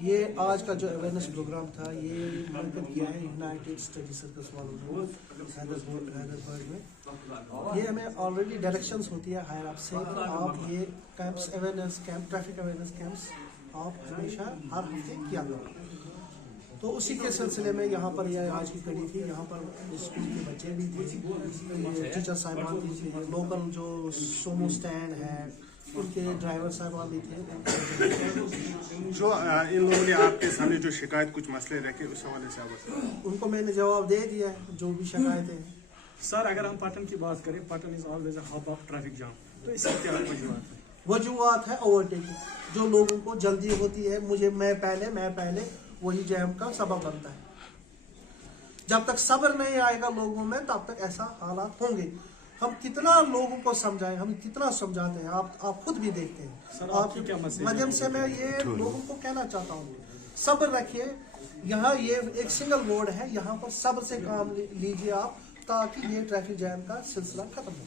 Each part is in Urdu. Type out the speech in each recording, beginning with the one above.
یہ آج کا جو اویئرنیس پروگرام تھا یہ منعقد کیا ہے یونائٹیڈ اسٹڈی سرکلس والوں نے حیدرآباد میں. یہ ہمیں آلریڈی ڈائریکشنز ہوتی ہے ہائر اپ سے کہ آپ یہ campus awareness camp traffic awareness campus آپ ہمیشہ ہر ہفتے کیا کرو. تو اسی کے سلسلے میں یہاں پر یہ آج کی کڑی تھی. یہاں پر اسکول کے بچے بھی تھے, ٹیچر صاحبان بھی تھے, لوکل جو سومو اسٹینڈ ہے ان کے ڈرائیور صاحبان بھی تھے. جو ان لوگوں نے آپ کے سامنے جو شکایت کچھ مسئلے رکھے اس حوالے سے آپ ان کو میں نے جواب دے دیا ہے جو بھی شکایتیں ہیں. سر اگر ہم پٹن کی بات کریں, Pattan is always a hub of traffic jam, تو اس کی کیا وجوہات ہیں؟ وجوہات ہے اوورٹیکنگ, جو لوگوں کو جلدی ہوتی ہے, میں پہلے وہی جام کا سبب بنتا ہے. جب تک صبر نہیں آئے گا لوگوں میں تب تک ایسا حالات ہوں گے. ہم کتنا لوگوں کو سمجھائیں, ہم کتنا سمجھاتے ہیں, آپ خود بھی دیکھتے ہیں. آپ کے مادھیم سے میں یہ لوگوں کو کہنا چاہتا ہوں, صبر رکھیے. یہاں یہ ایک سنگل روڈ ہے, یہاں پر صبر سے کام لیجیے آپ تاکہ یہ ٹریفک جام کا سلسلہ ختم ہو.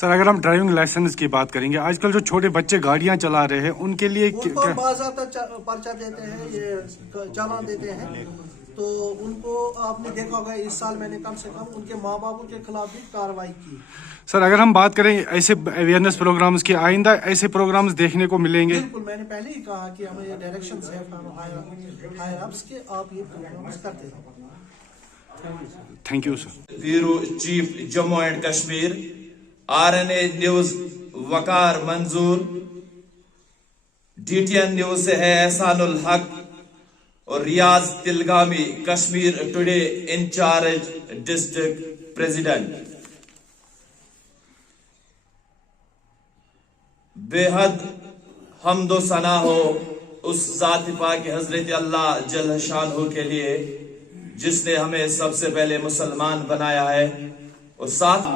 سر اگر ہم ڈرائیونگ لائسنس کی بات کریں گے, آج کل جو چھوٹے بچے گاڑیاں چلا رہے ہیں ان کے لیے ان کو باضابطہ پرچہ دیتے ہیں, یہ چالان دیتے ہیں. تو ان کو آپ نے دیکھا ہوگا اس سال میں نے کم سے کم ان کے ماں باپوں کے خلاف بھی کارروائی کی. سر اگر ہم بات کریں ایسے اویئرنیس پروگرامز کی, آئندہ ایسے پروگرامز دیکھنے کو ملیں گے؟ بالکل, میں نے پہلے ہی کہا کہ ہمیں یہ ڈائریکشنز ہے ہائر اپس کے, آپ یہ پروگرامز کرتے ہیں. Thank you sir. Bureau chief Jammu and Kashmir, RNA news Waqar Manzoor, DTN news سے ہے احسان الحق, اور Riyaz Tilgami Kashmir today in charge district president. بے حد حمد و ثنا ہو اس ذات پاک حضرت اللہ جل شانہ کے لیے جس نے ہمیں سب سے پہلے مسلمان بنایا ہے, اور ساتھ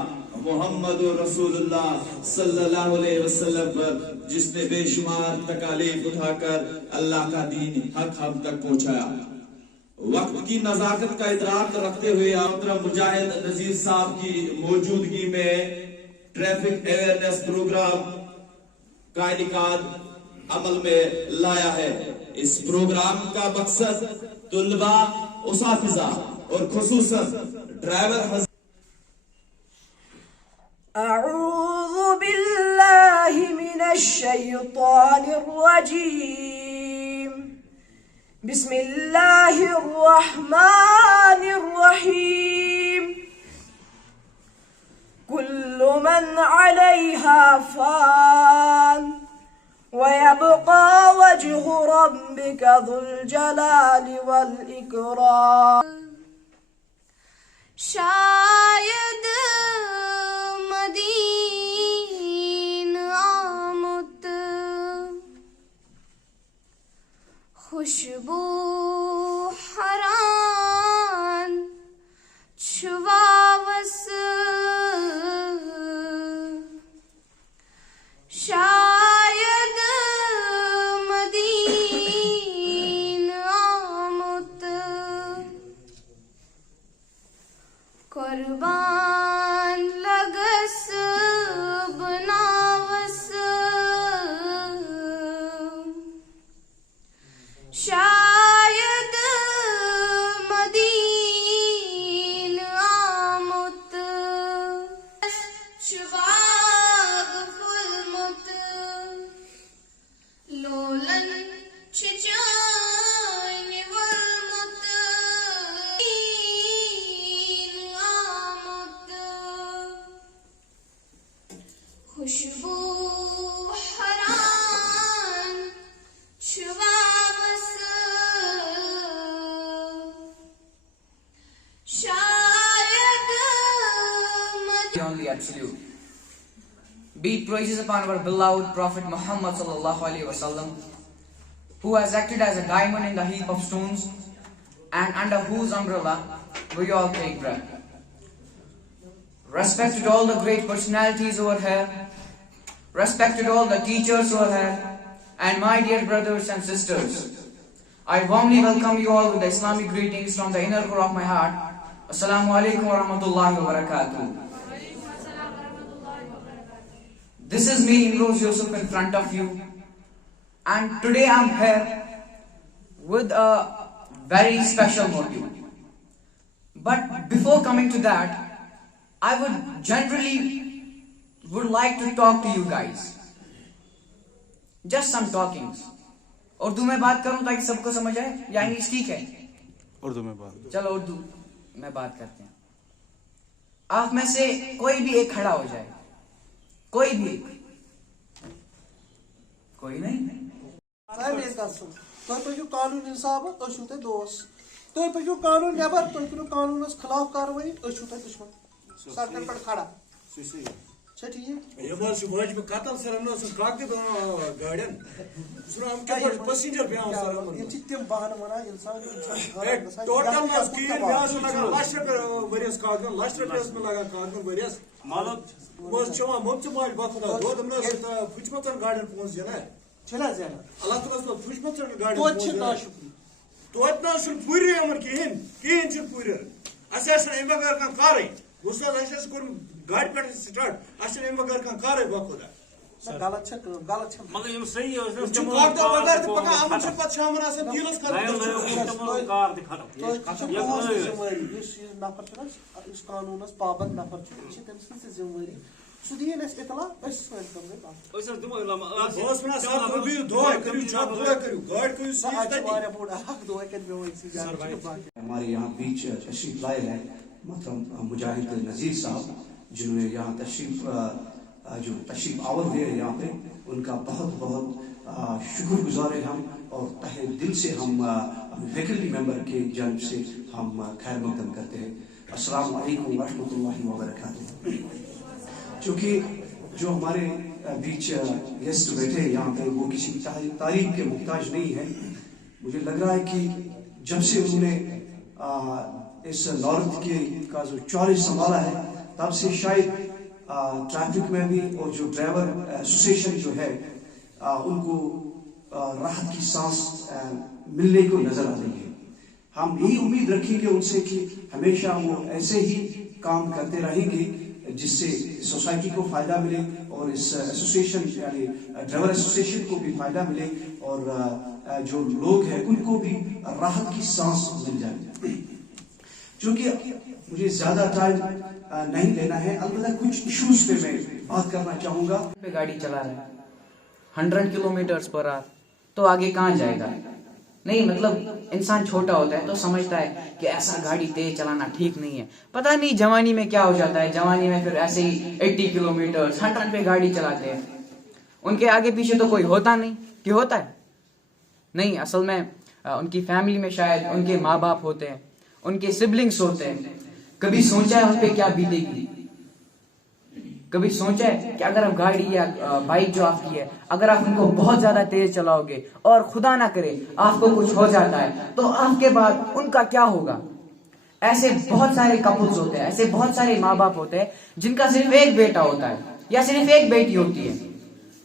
محمد رسول اللہ صلی اللہ علیہ وسلم پر جس نے بے شمار تکالیف اٹھا کر اللہ کا دین حق ہم تک پہنچایا. وقت کی نزاکت کا ادراک رکھتے ہوئے محترم مجاہد نذیر صاحب کی موجودگی میں ٹریفک اویئرنیس پروگرام کا انعقاد عمل میں لایا ہے. اس پروگرام کا مقصد طلباء, اساتذہ اور خصوصاً ڈرائیور اعوذ باللہ من الشیطان الرجیم, بسم اللہ الرحمن الرحیم. کل من علیہا فان وَيَبْقَى وَجْهُ رَبِّكَ ذُو الْجَلَالِ وَالْإِكْرَامِ. شاید مدین آمد خوشبو حران چواوس, شاید مدین آمد قربان لگس بناوس, شاید مدین آمد شواگ فلمت لولن چچان والمت آمد خوشبو حران چواوس, شاید the only absolute. Be praises upon our beloved Prophet Muhammad sallallahu alaihi wasallam, who has acted as a diamond in the heap of stones, and under whose umbrella we all take breath. Respect to all the great personalities over here, respect to all the teachers over here, and my dear brothers and sisters, I warmly welcome you all with the Islamic greetings from the inner core of my heart. Assalamu alaikum wa rahmatullahi wa barakatuh. This is me, Imroz Yusuf, in front of you, and today I'm here with a very special motive. But before coming to that, I would like to talk to you guys. Just some talkings. Urdu میں بات کروں تاکہ سب کو سمجھ آئے یا انگلش ٹھیک ہے؟ اردو میں بات. چلو اردو میں بات کرتے ہیں. آپ میں سے کوئی بھی ایک کھڑا ہو جائے. کوئی بھی ایک. کوئی نہیں. تھی پکو قانون حساب اشو تھی دوست. تھی پکو قانون نبر تھی کرو قانون خلاف کاروی اشو تھی دشمن سڑکن پہ کھڑا. ٹھیک واجب قتل سر کاغذ گاڑین پسنجر تم بہانہ ونان انسان ٹوٹل لچھ رۄپیہِ ؤرِیَس کاغذن لچھ رۄپیہِ ٲس مےٚ لگان کاغذن ؤرِیَس بہٕ اوسُس چٮ۪وان موٚمژٕ ماجہِ بخدا دۄد مےٚ ٲس پھٕچمٕژن گاڑٮ۪ن پونٛسہٕ زینان چھنا زینان اللہ تعالیٰ ہس پھٕچمٕژن گاڑٮ۪ن توتہِ ناشکری توتہِ نہ حظ چھُنہٕ پوٗرٕ یِوان کِہیٖنۍ چھُنہٕ پوٗرٕ اَسہِ آسہِ نہٕ اَمہِ بغٲر کانٛہہ کارٕے وُچھ حظ اَسہِ آسہِ کوٚرمُت گاڑِ پٮ۪ٹھ سٹاٹ اَسہِ چھُنہٕ اَمہِ بغٲر کانٛہہ کارٕے بخدا غلط چھِ کٲم غلط چھِ مگر یِم صحیح ٲسۍ نہ چھُ کاغذو بغٲر تہِ پکان یِمن چھُ پتہٕ شامن آسان دیٖلس کار تہِ ختم ذمہوٲری یُس یہِ نفر چھُنہ یُس قانوٗنس پابنٛد نفر چھُ یہِ چھِ تٔمۍ سٕنٛز تہِ ذمہوٲری سُہ دِیِن اَسہِ اطلاع أسۍ سٲنۍ کٲم گٔے بنٛد. أسۍ حظ دِمو بہٕ اوسُس وَنان سر تُہۍ بِہِو دۄہے کٔرِو چک دۄہے کٔرِو گاڑِ کٔرِو سُہ حظ چھُ واریاہ بوٚڑ اکھ دۄہ کَتہِ بیٚہو أکسٕے جایہِ. ہمارے یہاں بیچ تشریف لائے ہیں محترم مجاہد نذیر صاحب جنہوں نے یہاں تشریف آور ہوئے ہیں یہاں پہ ان کا بہت بہت شکر گزار ہیں ہم اور تہہ دل سے ہم فیکلٹی ممبر کے جانب سے ہم خیر مقدم کرتے ہیں. السلام علیکم ورحمۃ اللہ وبرکاتہ. چونکہ جو ہمارے بیچ گیسٹ بیٹھے ہیں یہاں پہ وہ کسی تعریف کے محتاج نہیں ہے. مجھے لگ رہا ہے کہ جب سے انہوں نے اس نارتھ کا جو چالش سنبھالا ہے تب سے شاید ٹریفک میں بھی اور جو ڈرائیور ایسوسیشن جو ہے ان کو راحت کی سانس ملنے کو نظر آ رہی ہے. ہم یہی امید رکھیں گے ان سے کہ ہمیشہ وہ ایسے ہی کام کرتے رہیں گے جس سے سوسائٹی کو فائدہ ملے اور اس ایسوسیشن یعنی ڈرائیور ایسوسیشن کو بھی فائدہ ملے اور جو لوگ ہیں ان کو بھی راحت کی سانس مل جائے. چونکہ مجھے زیادہ ٹائم نہیں لینا ہے البتہ کچھ ایشوز پہ میں بات کرنا چاہوں گا. پہ گاڑی چلا رہا ہے 100 کلومیٹرز پر آور تو آگے کہاں جائے گا؟ نہیں مطلب انسان چھوٹا ہوتا ہے تو سمجھتا ہے کہ ایسا گاڑی تیز چلانا ٹھیک نہیں ہے. پتہ نہیں جوانی میں کیا ہو جاتا ہے. جوانی میں پھر ایسے ہی 80 کلومیٹر 100 پہ گاڑی چلاتے ہیں. ان کے آگے پیچھے تو کوئی ہوتا نہیں کہ ہوتا ہے نہیں. اصل میں ان کی فیملی میں شاید ان کے ماں باپ ہوتے ہیں, ان کے سبلنگس ہوتے ہیں. کبھی سوچا ہے ان پہ کیا بیتے گی؟ کبھی سوچا ہے کہ اگر آپ گاڑی یا بائک جو آپ کی ہے اگر آپ ان کو بہت زیادہ تیز چلاؤ گے اور خدا نہ کرے آپ کو کچھ ہو جاتا ہے تو آپ کے بعد ان کا کیا ہوگا؟ ایسے بہت سارے کپلز ہوتے ہیں, ایسے بہت سارے ماں باپ ہوتے ہیں جن کا صرف ایک بیٹا ہوتا ہے یا صرف ایک بیٹی ہوتی ہے.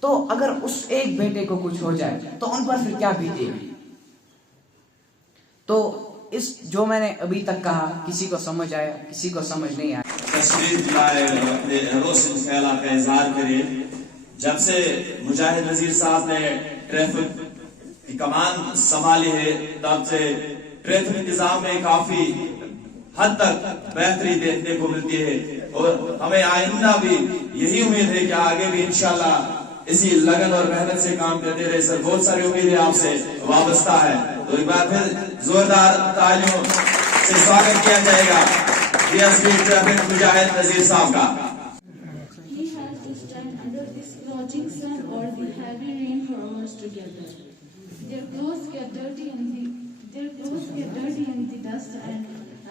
تو اگر اس ایک بیٹے کو کچھ ہو جائے تو ان پر پھر کیا بیتے گی؟ تو اس جو میں نے ابھی تک کہا کسی کو سمجھ آیا کسی کو سمجھ نہیں آیا. تشریف لائے اپنے حوصلے خیالات کا اظہار کرے. جب سے مجاہد نذیر صاحب نے ٹریفک کی کمان سنبھالی ہے تب سے ٹریفک نظام میں کافی حد تک بہتری دیکھنے کو ملتی ہے اور ہمیں آئندہ بھی یہی امید ہے کہ آگے بھی انشاءاللہ اسی لگن اور محنت سے کام کرتے رہے. سر بہت ساری امیدیں آپ سے وابستہ ہے تو ایک بار پھر زوردار تعلیموں سے سواگت کیا جائے گا ٹریفک مجاہد نذیر صاحب کا. He has to stand under this scorching sun or the heavy rain for hours together. Their clothes get dirty in the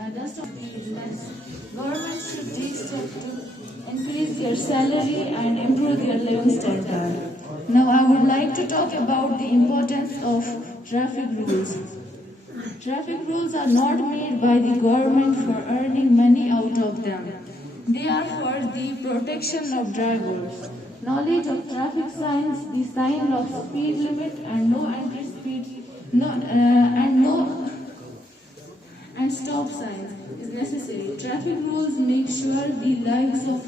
dust of the less. Government should take steps to increase their salary and improve their living standard. Now I would like to talk about the importance of traffic rules. Traffic rules are not made by the government for earning money out of them. They are for the protection of drivers. Knowledge of traffic signs, the sign of speed limit and no entry speed, and stop signs is necessary. Traffic rules make sure the lives of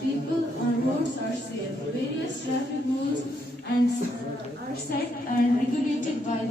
people on roads are safe. Various traffic rules are set and regulated by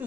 to